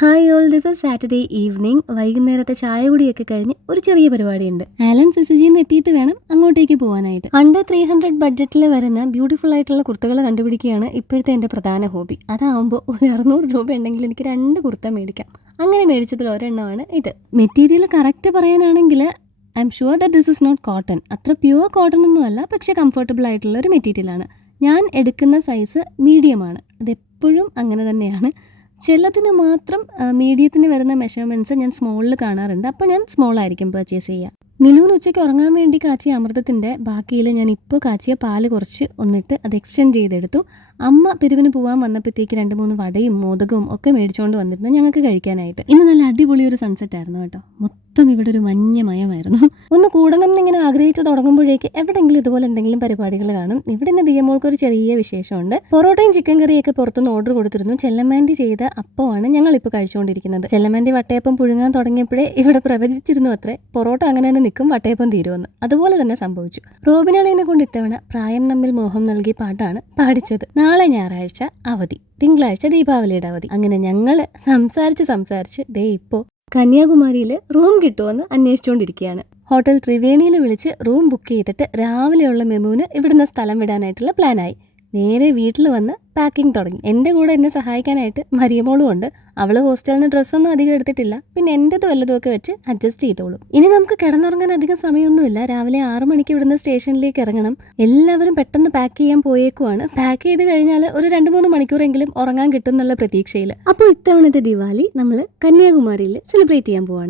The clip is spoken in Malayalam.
Hi all, this is Saturday evening. വൈകുന്നേരത്തെ ചായ കുടിയൊക്കെ കഴിഞ്ഞ് ഒരു ചെറിയ പരിപാടിയുണ്ട്. ആലൻ സിസിജിന്ന് എത്തിയിട്ട് വേണം അങ്ങോട്ടേക്ക് പോകാനായിട്ട്. അണ്ടർ 300 ബഡ്ജറ്റിൽ വരുന്ന ബ്യൂട്ടിഫുൾ ആയിട്ടുള്ള കുർത്തകൾ കണ്ടുപിടിക്കുകയാണ് ഇപ്പോഴത്തെ എൻ്റെ പ്രധാന ഹോബി. അതാവുമ്പോൾ ഒരു 600 രൂപ ഉണ്ടെങ്കിൽ എനിക്ക് 2 കുർത്ത മേടിക്കാം. അങ്ങനെ മേടിച്ചതിൽ ഒരെണ്ണമാണ് ഇത്. മെറ്റീരിയൽ കറക്റ്റ് പറയാനാണെങ്കിൽ I am sure that this is not cotton. അത്ര പ്യുവർ കോട്ടൺ ഒന്നും അല്ല, പക്ഷേ കംഫർട്ടബിൾ ആയിട്ടുള്ള ഒരു മെറ്റീരിയലാണ്. ഞാൻ എടുക്കുന്ന സൈസ് മീഡിയമാണ്. അതെപ്പോഴും അങ്ങനെ തന്നെയാണ്. ചിലതിന് മാത്രം മീഡിയത്തിന് വരുന്ന മെഷർമെൻറ്റ്സ് ഞാൻ സ്മോളിൽ കാണാറുണ്ട്. അപ്പോൾ ഞാൻ സ്മോളായിരിക്കും പർച്ചേസ് ചെയ്യുക. നിലൂന് ഉച്ചയ്ക്ക് ഉറങ്ങാൻ വേണ്ടി കാച്ചിയ അമൃതത്തിൻ്റെ ബാക്കിയിൽ ഞാൻ ഇപ്പോൾ കാച്ചിയ പാല് കുറച്ച് ഒന്നിട്ട് അത് എക്സ്റ്റെൻഡ് ചെയ്തെടുത്തു. അമ്മ പിരിവിന് പോകാൻ വന്നപ്പോഴത്തേക്ക് 2-3 വടയും മോദകവും ഒക്കെ മേടിച്ചുകൊണ്ട് വന്നിരുന്നു ഞങ്ങൾക്ക് കഴിക്കാനായിട്ട്. ഇന്ന് നല്ല അടിപൊളി ഒരു സൺസെറ്റ് ആയിരുന്നു കേട്ടോ. മൊത്തം ഇവിടെ ഒരു മഞ്ഞമയമായിരുന്നു. ഒന്ന് കൂടണം എന്നിങ്ങനെ ആഗ്രഹിച്ച് തുടങ്ങുമ്പോഴേക്ക് എവിടെയെങ്കിലും ഇതുപോലെ എന്തെങ്കിലും പരിപാടികൾ കാണും. ഇവിടെ നിന്ന് ദിയമോൾക്ക് ഒരു ചെറിയ വിശേഷമുണ്ട്. പൊറോട്ടയും ചിക്കൻ കറിയൊക്കെ പുറത്തുനിന്ന് ഓർഡർ കൊടുത്തിരുന്നു. ചെല്ലമാൻറ്റി ചെയ്ത അപ്പമാണ് ഞങ്ങളിപ്പോൾ കഴിച്ചുകൊണ്ടിരിക്കുന്നത്. ചെല്ലമാൻറ്റി വട്ടയപ്പം പുഴുങ്ങാൻ തുടങ്ങിയപ്പോഴേ ഇവിടെ പ്രവചിച്ചിരുന്നു അത്രേ പൊറോട്ട അങ്ങനെ തന്നെ നിൽക്കും, വട്ടയപ്പം തീരുമെന്ന്. അതുപോലെ തന്നെ സംഭവിച്ചു. റോബിനളിനെ കൊണ്ട് ഇത്തവണ പ്രായം നമ്മിൽ മോഹം നൽകിയ പാട്ടാണ് പാടിച്ചത്. നാളെ ഞായറാഴ്ച അവധി, തിങ്കളാഴ്ച ദീപാവലിയുടെ അവധി. അങ്ങനെ ഞങ്ങൾ സംസാരിച്ച് ദേ ഇപ്പോൾ കന്യാകുമാരിയിൽ റൂം കിട്ടുമെന്ന് അന്വേഷിച്ചുകൊണ്ടിരിക്കുകയാണ്. ഹോട്ടൽ ത്രിവേണിയിൽ വിളിച്ച് റൂം ബുക്ക് ചെയ്തിട്ട് രാവിലെയുള്ള മെമുവിന് ഇവിടുന്ന് സ്ഥലം വിടാനായിട്ടുള്ള പ്ലാനായി. നേരെ വീട്ടിൽ വന്ന് പാക്കിംഗ് തുടങ്ങി. എൻ്റെ കൂടെ എന്നെ സഹായിക്കാനായിട്ട് മരിയമോളും ഉണ്ട്. അവൾ ഹോസ്റ്റലിൽ നിന്ന് ഡ്രസ്സൊന്നും അധികം എടുത്തിട്ടില്ല. പിന്നെ എൻ്റെത് വല്ലതുമൊക്കെ വെച്ച് അഡ്ജസ്റ്റ് ചെയ്തോളും. ഇനി നമുക്ക് കിടന്നുറങ്ങാൻ അധികം സമയമൊന്നുമില്ല. രാവിലെ 6 മണിക്ക് ഇവിടുന്ന് സ്റ്റേഷനിലേക്ക് ഇറങ്ങണം. എല്ലാവരും പെട്ടെന്ന് പാക്ക് ചെയ്യാൻ പോയേക്കുവാണ്. പാക്ക് ചെയ്ത് കഴിഞ്ഞാൽ ഒരു 2-3 മണിക്കൂറെങ്കിലും ഉറങ്ങാൻ കിട്ടും എന്നുള്ള പ്രതീക്ഷയിൽ. അപ്പോൾ ഇത്തവണത്തെ ദിവാലി നമ്മൾ കന്യാകുമാരിയിൽ സെലിബ്രേറ്റ് ചെയ്യാൻ പോവാണ്.